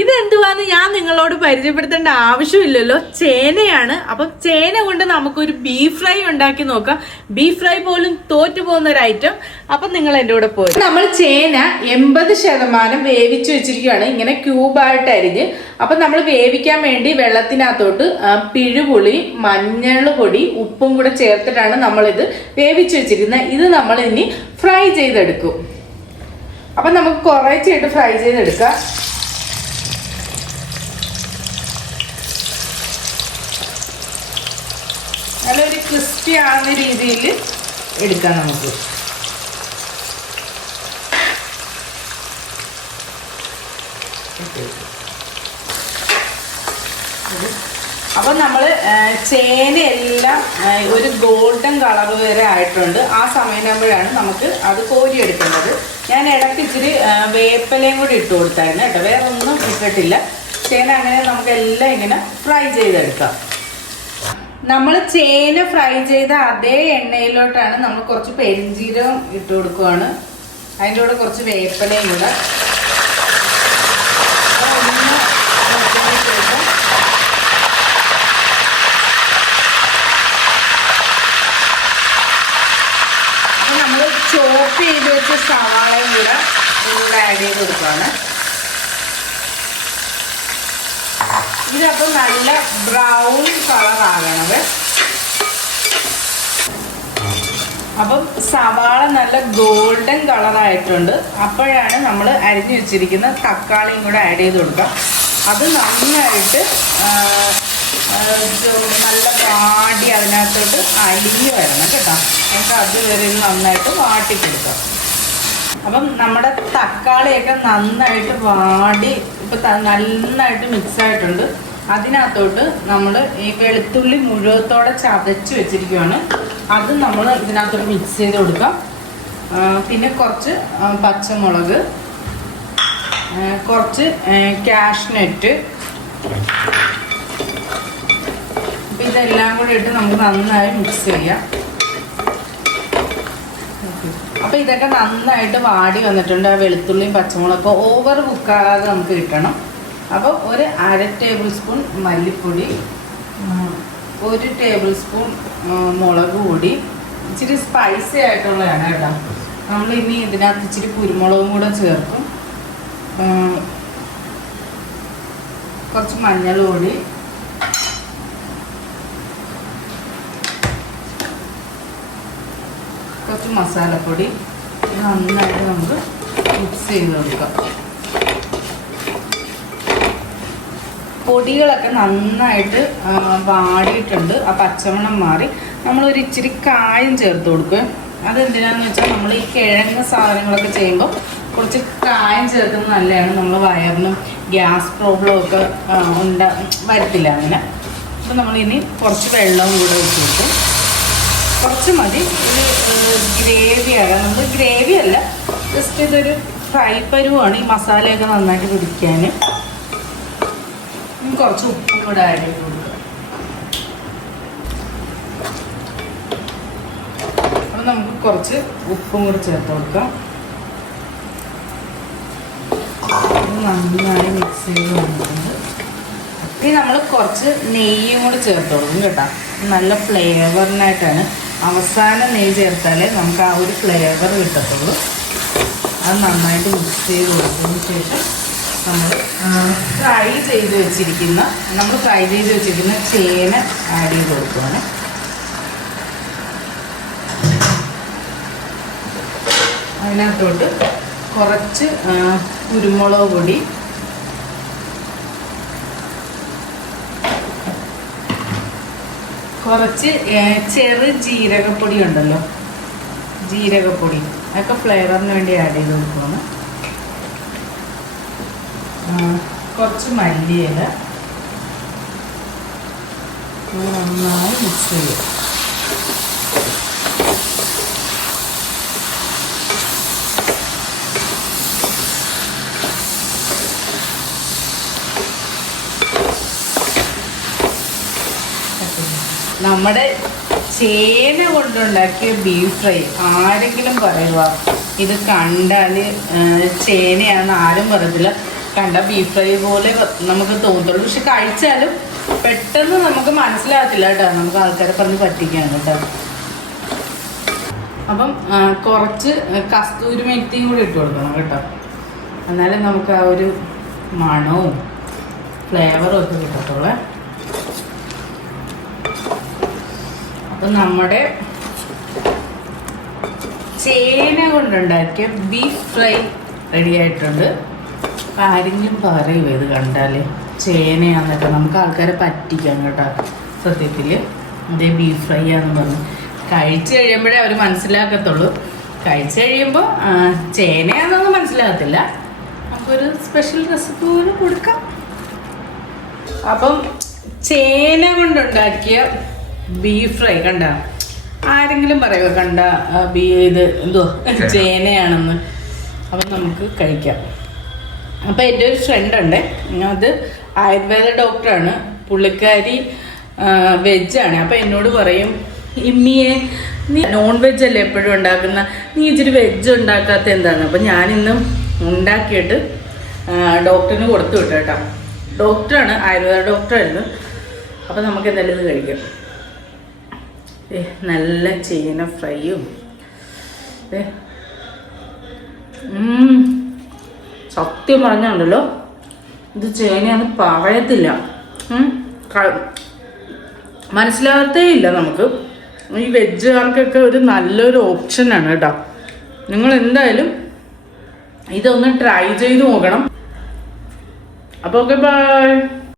ഇതെന്തുവാന്ന് ഞാൻ നിങ്ങളോട് പരിചയപ്പെടുത്തേണ്ട ആവശ്യമില്ലല്ലോ. ചേനയാണ്. അപ്പം ചേന കൊണ്ട് നമുക്കൊരു ബീഫ് ഫ്രൈ ഉണ്ടാക്കി നോക്കാം. ബീഫ് ഫ്രൈ പോലും തോറ്റു പോകുന്ന ഒരു ഐറ്റം. അപ്പം നിങ്ങൾ എൻ്റെ കൂടെ പോയി. നമ്മൾ ചേന 80% വേവിച്ചു വെച്ചിരിക്കുകയാണ്, ഇങ്ങനെ ക്യൂബായിട്ട് അരിഞ്ഞ്. അപ്പം നമ്മൾ വേവിക്കാൻ വേണ്ടി വെള്ളത്തിനകത്തോട്ട് പിഴുപുളി, മഞ്ഞൾ പൊടി, ഉപ്പും കൂടെ ചേർത്തിട്ടാണ് നമ്മളിത് വേവിച്ചു വെച്ചിരിക്കുന്നത്. ഇത് നമ്മൾ ഇനി ഫ്രൈ ചെയ്തെടുക്കും. അപ്പം നമുക്ക് കുറച്ചായിട്ട് ഫ്രൈ ചെയ്തെടുക്കാം. നല്ലൊരു ക്രിസ്പി ആവുന്ന രീതിയിൽ എടുക്കാം നമുക്ക്. അപ്പം നമ്മൾ ചേനയെല്ലാം ഒരു ഗോൾഡൻ കളർ വരെ ആയിട്ടുണ്ട്. ആ സമയമാകുമ്പോഴാണ് നമുക്ക് അത് കോരിയെടുക്കേണ്ടത്. ഞാൻ ഇടയ്ക്ക് ഇച്ചിരി വേപ്പിലയും കൂടി ഇട്ട് കൊടുത്തായിരുന്നു കേട്ടോ, വേറെ ഒന്നും ഇട്ടിട്ടില്ല. ചേന അങ്ങനെ നമുക്കെല്ലാം ഇങ്ങനെ ഫ്രൈ ചെയ്തെടുക്കാം. നമ്മൾ ചേന ഫ്രൈ ചെയ്ത അതേ എണ്ണയിലോട്ടാണ് നമ്മൾ കുറച്ച് പെരിഞ്ചീരകം ഇട്ട് കൊടുക്കുകയാണ്. അതിൻ്റെ കൂടെ കുറച്ച് വേപ്പിലയും കൂടെ. അപ്പം നമ്മൾ ചോപ്പ് ചെയ്ത് വെച്ച സവാളയും കൂടെ ആഡ് ചെയ്ത് കൊടുക്കുകയാണ്. ഇതപ്പം നല്ല ബ്രൗൺ കളർ ആകണത്. അപ്പം സവാള നല്ല ഗോൾഡൻ കളറായിട്ടുണ്ട്. അപ്പോഴാണ് നമ്മൾ അരിഞ്ഞു വെച്ചിരിക്കുന്ന തക്കാളിയും കൂടെ ആഡ് ചെയ്ത് കൊടുക്കുക. അത് നന്നായിട്ട് നല്ല വാടി അതിനകത്തോട്ട് അലിഞ്ഞ് വരണം കേട്ടോ. നമുക്ക് അതുവരെ നന്നായിട്ട് വാട്ടി കൊടുക്കാം. അപ്പം നമ്മുടെ തക്കാളിയൊക്കെ നന്നായിട്ട് വാടി ഇപ്പം നന്നായിട്ട് മിക്സ് ആയിട്ടുണ്ട്. അതിനകത്തോട്ട് നമ്മൾ ഈ വെളുത്തുള്ളി മുഴുവത്തോടെ ചതച്ച് വെച്ചിരിക്കുകയാണ്. അത് നമ്മൾ ഇതിനകത്തോട്ട് മിക്സ് ചെയ്ത് കൊടുക്കാം. പിന്നെ കുറച്ച് പച്ചമുളക്, കുറച്ച് കാഷ്നട്ട്, അപ്പം ഇതെല്ലാം കൂടി ഇട്ട് നമുക്ക് നന്നായി മിക്സ് ചെയ്യാം. അപ്പോൾ ഇതൊക്കെ നന്നായിട്ട് വാടി വന്നിട്ടുണ്ട്. ആ വെളുത്തുള്ളിയും പച്ചമുളകൊക്കെ ഓവർ കുക്കാകാതെ നമുക്ക് കിട്ടണം. അപ്പോൾ ഒരു 1/2 ടേബിൾ സ്പൂൺ മല്ലിപ്പൊടി, 1 ടേബിൾ സ്പൂൺ മുളക് പൊടി, ഇച്ചിരി സ്പൈസി ആയിട്ടുള്ളതാണ് കേട്ടോ. നമ്മൾ ഇനി ഇതിനകത്ത് ഇച്ചിരി കുരുമുളകും കൂടെ ചേർക്കും. കുറച്ച് മഞ്ഞൾ പൊടി, കുറച്ച് മസാലപ്പൊടി. നന്നായിട്ട് നമുക്ക് മിക്സ് ചെയ്ത് കൊടുക്കാം. പൊടികളൊക്കെ നന്നായിട്ട് വാടിയിട്ടുണ്ട്. ആ പച്ചമണം മാറി. നമ്മളൊരു ഇച്ചിരി കായം ചേർത്ത് കൊടുക്കുക. അതെന്തിനാന്ന് വെച്ചാൽ നമ്മൾ ഈ കിഴങ്ങ് സാധനങ്ങളൊക്കെ ചെയ്യുമ്പോൾ കുറച്ച് കായം ചേർക്കുന്നത് നല്ലതാണ്. നമ്മൾ വയറിനും ഗ്യാസ് പ്രോബ്ലം ഒക്കെ വരത്തില്ല അങ്ങനെ. അപ്പോൾ നമ്മളിനി കുറച്ച് വെള്ളവും കൂടെ വെച്ച് കൊടുക്കും. കുറച്ച് മതി. ഇത് ഗ്രേവിയാണ്. നമ്മൾ ഗ്രേവി അല്ല, ജസ്റ്റ് ഇതൊരു ഫ്രൈ പരുവാണ്. ഈ മസാലയൊക്കെ നന്നായിട്ട് പിടിക്കാൻ. കുറച്ച് ഉപ്പും കൂടെ ആഡ് ചെയ്ത് കൊടുക്കുക. അപ്പം നമുക്ക് കുറച്ച് ഉപ്പും കൂടെ ചേർത്ത് കൊടുക്കാം. നന്നായി മിക്സ് ചെയ്ത് വന്നിട്ടുണ്ട്. ഇനി നമ്മൾ കുറച്ച് നെയ്യും കൂടെ ചേർത്ത് കൊടുക്കും കേട്ടോ. നല്ല ഫ്ലേവറിനായിട്ടാണ്. അവസാനം നെയ്യ് ചേർത്താലേ നമുക്ക് ആ ഒരു ഫ്ലേവർ കിട്ടത്തുള്ളൂ. അത് നന്നായിട്ട് മിക്സ് ചെയ്ത് കൊടുത്തതിന് ശേഷം നമ്മൾ ഫ്രൈ ചെയ്ത് വെച്ചിരിക്കുന്ന ചേന ആഡ് ചെയ്ത് കൊടുക്കുകയാണ്. അതിനകത്തോട്ട് കുറച്ച് കുരുമുളക് പൊടി, കുറച്ച് ചെറു ജീരകപ്പൊടി ഉണ്ടല്ലോ, ജീരകപ്പൊടി, അതൊക്കെ ഫ്ലേവറിന് വേണ്ടി ആഡ് ചെയ്ത് കൊടുക്കുകയാണ്. കുറച്ച് മല്ലിയില നന്നായി മിക്സ് ചെയ്യുക. നമ്മുടെ ചേന കൊണ്ടുണ്ടാക്കിയ ബീഫ് ഫ്രൈ ആരെങ്കിലും പറയുക ഇത് കണ്ടാൽ ചേനയാണെന്ന് ആരും പറയത്തില്ല. കണ്ട ബീഫ് ഫ്രൈ പോലെ നമുക്ക് തോന്നുള്ളൂ. പക്ഷെ കഴിച്ചാലും പെട്ടെന്ന് നമുക്ക് മനസ്സിലാകത്തില്ല കേട്ടോ. നമുക്ക് ആൾക്കാരെ പറഞ്ഞ് പറ്റിക്കാൻ കേട്ടോ. അപ്പം കുറച്ച് കസ്തൂരി മെത്തിയും കൂടി ഇട്ട് കൊടുക്കണം കേട്ടോ. എന്നാലും നമുക്ക് ആ ഒരു മണവും ഫ്ലേവറും ഒക്കെ കിട്ടത്തുള്ളൂ. അപ്പം നമ്മുടെ ചേന കൊണ്ടുണ്ടാക്കിയ ബീഫ് ഫ്രൈ റെഡി ആയിട്ടുണ്ട്. അപ്പം ആരെങ്കിലും പറയും ഇത് കണ്ടാൽ ചേനയാന്നൊക്കെ. നമുക്ക് ആൾക്കാരെ പറ്റിക്കാം കേട്ടോ. സത്യത്തിൽ ഇതേ ബീഫ് ഫ്രൈ ആണെന്ന് പറഞ്ഞു കഴിച്ച് കഴിയുമ്പോഴേ അവർ മനസ്സിലാക്കത്തുള്ളൂ. കഴിച്ച് കഴിയുമ്പോൾ ചേനയാണെന്നൊന്നും മനസ്സിലാകത്തില്ല. നമുക്കൊരു സ്പെഷ്യൽ റെസിപ്പി പോലെ കൊടുക്കാം. അപ്പം ചേന കൊണ്ടുണ്ടാക്കിയ ബീഫ് ഫ്രൈ കണ്ട ആരെങ്കിലും പറയുമോ കണ്ട ഇത് എന്തോ ചേനയാണെന്ന്. അപ്പം നമുക്ക് കഴിക്കാം. അപ്പം എൻ്റെ ഒരു ഫ്രണ്ടുണ്ട്, അത് ആയുർവേദ ഡോക്ടറാണ്. പുള്ളിക്കാരി വെജാണ്. അപ്പം എന്നോട് പറയും, ഇമ്മിയെ നീ നോൺ വെജ് അല്ലേ എപ്പോഴും ഉണ്ടാക്കുന്ന, നീ ഇച്ചിരി വെജ് ഉണ്ടാക്കാത്ത എന്താണ്? അപ്പം ഞാനിന്നും ഉണ്ടാക്കിയിട്ട് ഡോക്ടറിന് കൊടുത്തു വിട്ടു കേട്ടോ. ഡോക്ടറാണ്, ആയുർവേദ ഡോക്ടറായിരുന്നു. അപ്പം നമുക്ക് എന്തായാലും ഇത് കഴിക്കാം. നല്ല ചേന ഫ്രൈയും സത്യം പറഞ്ഞുണ്ടല്ലോ, ഇത് ചേനയാന്ന് പറയത്തില്ല. മനസ്സിലാകത്തേ ഇല്ല നമുക്ക്. ഈ വെജുകാർക്കൊക്കെ ഒരു നല്ലൊരു ഓപ്ഷനാണ് കേട്ടോ. നിങ്ങൾ എന്തായാലും ഇതൊന്ന് ട്രൈ ചെയ്ത് നോക്കണം. അപ്പോൾ ഓക്കെ, ബൈ.